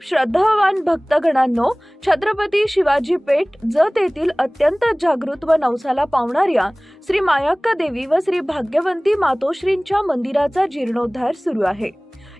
श्रद्धावान भक्तगणांनो, छत्रपती शिवाजी पेठ जत येथील अत्यंत जागृत व नवसाला पावणाऱ्या श्री मायाक्का देवी व श्री भाग्यवंती मातोश्रींच्या मंदिराचा जीर्णोद्धार सुरू आहे।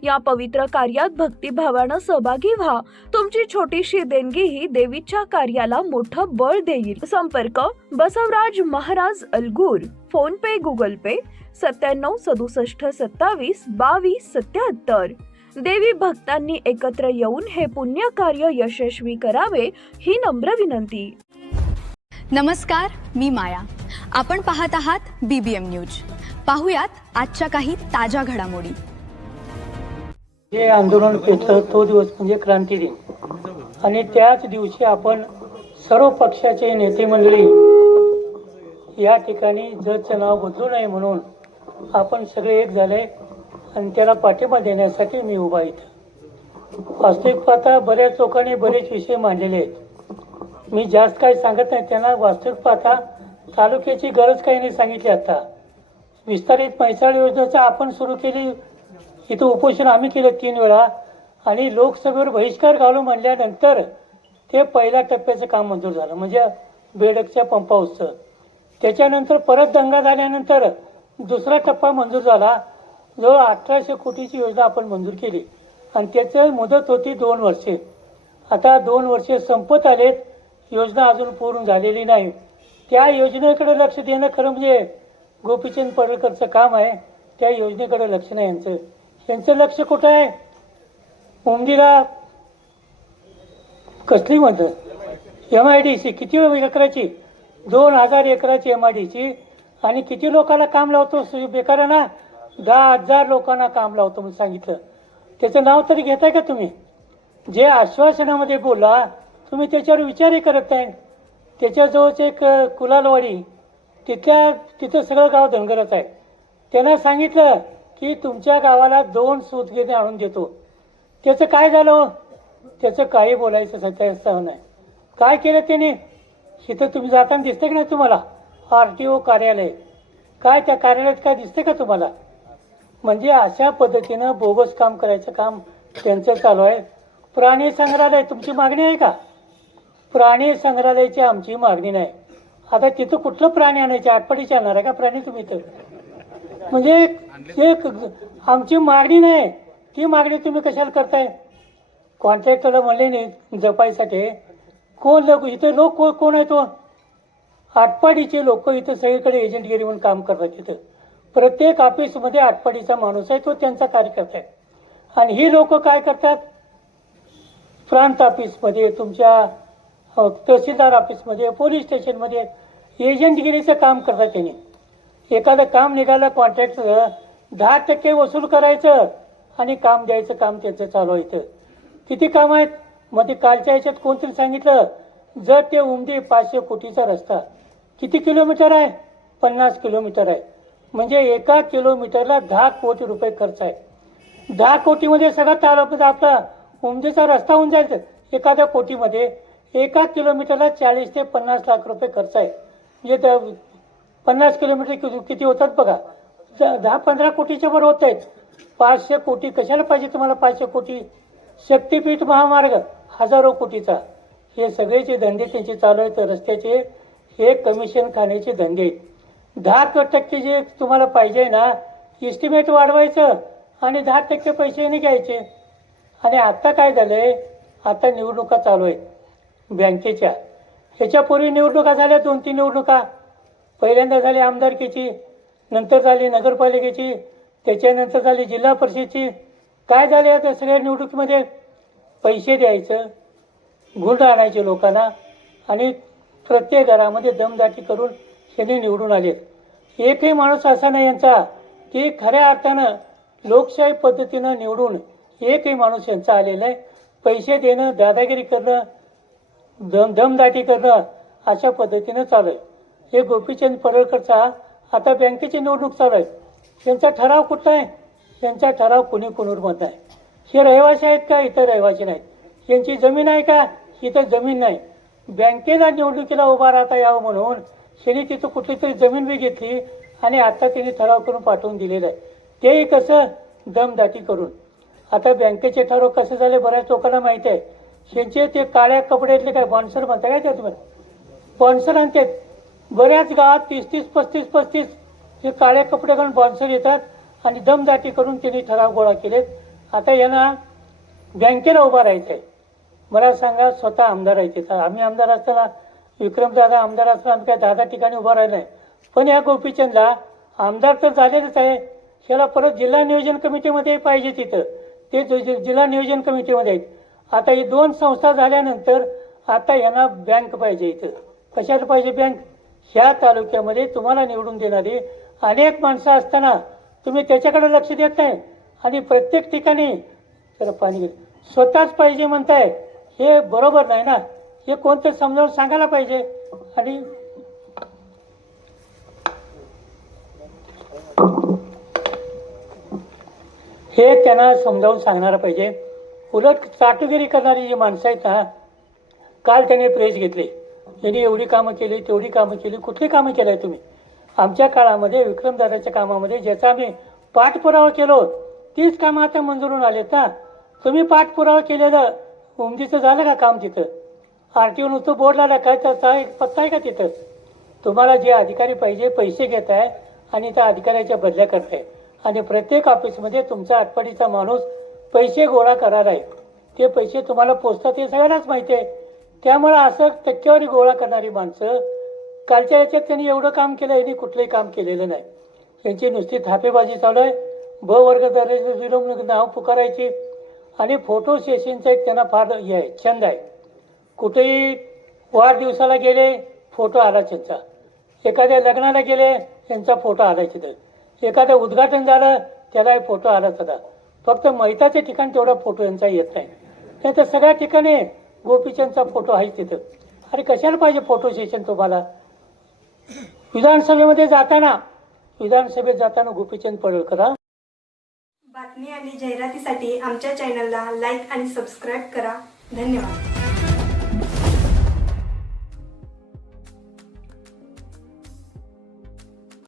या पवित्र कार्यात भक्तिभावानं सहभागी व्हा। तुमची छोटीशी देणगी ही देवीच्या कार्याला मोठं बळ देईल। संपर्क बसवराज महाराज अलगूर, फोन पे, गूगल पे 97 67 27 22 77। देवी भक्तांनी एकत्र येऊन हे पुण्य कार्य यशस्वी करावे ही नम्र विनंती। नमस्कार, मी माया। आपण पाहत आहात BBM न्यूज। पाहुयात आजच्या काही ताज्या घडामोडी। जे आंदोलन पेटलं तो दिवस म्हणजे क्रांती दिन, आणि त्याच दिवशी आपण सर्व पक्षाचे नेते मंडळी या ठिकाणी जतचं नाव बदलू नये म्हणून आपण सगळे एक झाले आणि त्याला पाठिंबा देण्यासाठी मी उभा इथं। वास्तविक पाहता बऱ्याच लोकांनी बरेच विषय मांडलेले आहेत। मी जास्त काही सांगत नाही त्यांना। वास्तविक पाहता तालुक्याची गरज काही नाही सांगितली। आता विस्तारित म्हैसाळ योजनेचा आपण सुरू केली, इथं उपोषण आम्ही केलं 3 वेळा, आणि लोकसभेवर बहिष्कार घालून म्हणल्यानंतर ते पहिल्या टप्प्याचं काम मंजूर झालं, म्हणजे बेडकच्या पंप हाऊसचं। त्याच्यानंतर परत दंगा झाल्यानंतर दुसरा टप्पा मंजूर झाला। जवळ 1800 कोटीची योजना आपण मंजूर केली, आणि त्याची मुदत होती 2 वर्षे। आता 2 वर्षे संपत आलेत, योजना अजून पूर्ण झालेली नाही। त्या योजनेकडे लक्ष देणं खरं म्हणजे गोपीचंद पडळकरचं काम आहे। त्या योजनेकडे लक्ष नाही यांचं लक्ष कुठं आहे? उमदीला कसली म्हणतं MIDC किती एकराची? 2000 एकराची MIDC, आणि किती लोकांना काम लावतो बेकारांना? 10,000 लोकांना काम लावतो म्हणून सांगितलं। त्याचं नाव तरी घेताय का तुम्ही? जे आश्वासनामध्ये बोलला तुम्ही त्याच्यावर विचारही करत नाही। त्याच्याजवळच एक कुलालवाडी, तिथं सगळं गाव धनगरच आहे। त्यांना सांगितलं की तुमच्या गावाला 2 सूतगिरणी आणून देतो। त्याचं काय झालं? त्याचं काही बोलायचं सत्य नाही। काय केलं त्याने? इथं तुम्ही जाताना दिसतं की नाही तुम्हाला? RTO कार्यालय, काय त्या कार्यालयात काय दिसतं का तुम्हाला? म्हणजे अशा पद्धतीनं बोगस काम करायचं काम त्यांचं चालू आहे। प्राणी संग्रहालय तुमची मागणी आहे का? प्राणी संग्रहालयाची आमची मागणी नाही। आता तिथं कुठलं प्राणी आणायचे? आटपाडीचे आणणार आहे का प्राणी तुम्ही? तर म्हणजे ते आमची मागणी नाही, ती मागणी तुम्ही कशाला करताय? कॉन्ट्रॅक्टरला म्हणले नाही जपायसाठी। कोण लोक इथं? लोक कोण आहे? तो आटपाडीचे लोक इथं सगळीकडे एजंटगिरी म्हणून काम करतात। तिथं प्रत्येक ऑफिसमध्ये आटपाडीचा माणूस आहे, तो त्यांचा कार्यकर्ता आहे। आणि ही लोक काय करतात? प्रांत ऑफिसमध्ये, तुमच्या तहसीलदार ऑफिसमध्ये, पोलीस स्टेशनमध्ये एजंटगिरीचं काम करतात त्यांनी। एखादं काम निघालं कॉन्ट्रॅक्टर 10% वसूल करायचं आणि काम द्यायचं काम त्यांचं चालू आहे। इथं किती काम आहेत? मग ते कालच्या ह्याच्यात कोणतरी सांगितलं जर ते उमदी 500 कोटीचा रस्ता किती किलोमीटर आहे? 50 किलोमीटर आहे। म्हणजे 1 किलोमीटरला 10 कोटी रुपये खर्च आहे। 10 कोटीमध्ये सगळा तालुका आपला उमदीचा रस्ता होऊन जायचं। एखाद्या कोटीमध्ये 1 किलोमीटरला 40 ते 50 लाख रुपये खर्च आहे। म्हणजे 50 किलोमीटर किती होतात बघा? 10-15 कोटीच्या वर होत आहेत। 500 कोटी कशाला पाहिजे तुम्हाला? 500 कोटी शक्तीपीठ महामार्ग हजारो कोटीचा, हे सगळेचे धंदे त्यांचे चालू आहेत रस्त्याचे। हे कमिशन खाण्याचे धंदे आहेत। 10% जे तुम्हाला पाहिजे ना, इस्टिमेट वाढवायचं आणि 10% पैसे नाही घ्यायचे। आणि आता काय झालंय? आता निवडणुका चालू आहेत बँकेच्या। ह्याच्यापूर्वी निवडणुका झाल्या 2-3 निवडणुका। पहिल्यांदा झाली आमदारकीची, नंतर झाली नगरपालिकेची, त्याच्यानंतर झाली जिल्हा परिषदेची। काय झाले आता सगळ्या निवडणुकीमध्ये? पैसे द्यायचं, गुंड आणायचे लोकांना, आणि प्रत्येक घरामध्ये दमदाटी करून हे निवडून आले। एकही माणूस असा नाही यांचा की खऱ्या अर्थानं लोकशाही पद्धतीनं निवडून एकही माणूस यांचा आलेला आहे। पैसे देणं, दादागिरी करणं, दमदाटी करणं अशा पद्धतीनं चालू आहे। हे गोपीचंद पडळकरचा आता बँकेची निवडणूक चालू आहे। त्यांचा ठराव कुठला आहे? त्यांचा ठराव कुणीकडून आहे? हे रहिवासी आहेत का? इथं रहिवासी नाहीत। यांची जमीन आहे का? इथं जमीन नाही। बँकेला निवडणुकीला उभा राहता यावं म्हणून त्यांनी तिथं कुठली तरी जमीन बी घेतली, आणि आता त्यांनी ठराव करून पाठवून दिलेला आहे। तेही कसं? दमदाटी करून। आता बँकेचे ठराव कसे झाले बऱ्याच लोकांना माहिती आहे. त्यांचे ते काळ्या कपड्यातले काय बॉन्सर म्हणता काय त्या तुम्ही बॉन्सर आणतात. बऱ्याच गावात 30-30, 35-35 हे काळे कपडे घालून बॉन्सर येतात आणि दमदाटी करून त्यांनी ठराव गोळा केलेत. आता यांना बँकेला उभा राहायचं आहे. मला सांगा, स्वतः आमदार आहे. तर आम्ही आमदार असताना, विक्रमदादा आमदार असताना आम्ही काय 10 ठिकाणी उभा राहिलो नाही. पण या गोपीचंदला आमदार तर झालेलंच आहे, ह्याला परत जिल्हा नियोजन कमिटीमध्ये पाहिजे. तिथं ते जिल्हा नियोजन कमिटीमध्ये आहेत. आता ही 2 संस्था झाल्यानंतर आता यांना बँक पाहिजे. इथं कशाला पाहिजे बँक? ह्या तालुक्यामध्ये तुम्हाला निवडून देणारी अनेक माणसं असताना तुम्ही त्याच्याकडे लक्ष देत नाही आणि प्रत्येक ठिकाणी तर पाणी स्वतःच पाहिजे म्हणताय. हे बरोबर नाही ना. हे कोणतं समजावून सांगायला पाहिजे. आणि हे त्यांना समजावून सांगणार पाहिजे. उलट चाटुगिरी करणारी जी माणसं आहेत ना, काल त्याने प्रेस घेतले, यांनी एवढी कामं केली, तेवढी कामं केली. कुठली कामं केलं आहे तुम्ही? आमच्या काळामध्ये विक्रमदादाच्या कामामध्ये ज्याचा आम्ही पाठपुरावा केलो तीच कामं आता मंजूर होऊन आलेत ना. तुम्ही पाठपुरावा केलेलं उमदीचं झालं का काम? तिथं RTO नुसतं बोर्ड लावला काय, त्याचा एक पत्ता आहे का तिथं? तुम्हाला जे अधिकारी पाहिजे पैसे घेत आहे आणि त्या अधिकाऱ्याच्या बदल्या करताय आणि प्रत्येक ऑफिसमध्ये तुमचा आटपाडीचा माणूस पैसे गोळा करणार आहे. ते पैसे तुम्हाला पोचतात हे सगळ्यांनाच माहिती आहे. त्यामुळं असं टक्केवारी गोळा करणारी माणसं कालच्या याच्यात त्यांनी एवढं काम केलं, यांनी कुठलंही काम केलेलं नाही. यांची नुसती थापेबाजी चालू आहे. ब वर्ग विरमणूक नाव पुकारायची आणि फोटो सेशनचा एक त्यांना फार हे आहे, छंद आहे. कुठेही वाढदिवसाला गेले फोटो आला त्यांचा, एखाद्या लग्नाला गेले त्यांचा फोटो आला तिथं, एखादं उद्घाटन झालं त्यालाही फोटो आला होता. फक्त मैताच्या ठिकाणी तेवढा फोटो यांचा येत नाही. त्यात सगळ्या ठिकाणी गोपीचंदचा फोटो आहे तिथं. अरे कशाला पाहिजे फोटो सेशन तुम्हाला? विधानसभेत जाताना गोपीचंद पडळकर. बातमी आणि जाहिरातीसाठी आमच्या चॅनलला लाईक आणि सबस्क्राईब करा. धन्यवाद.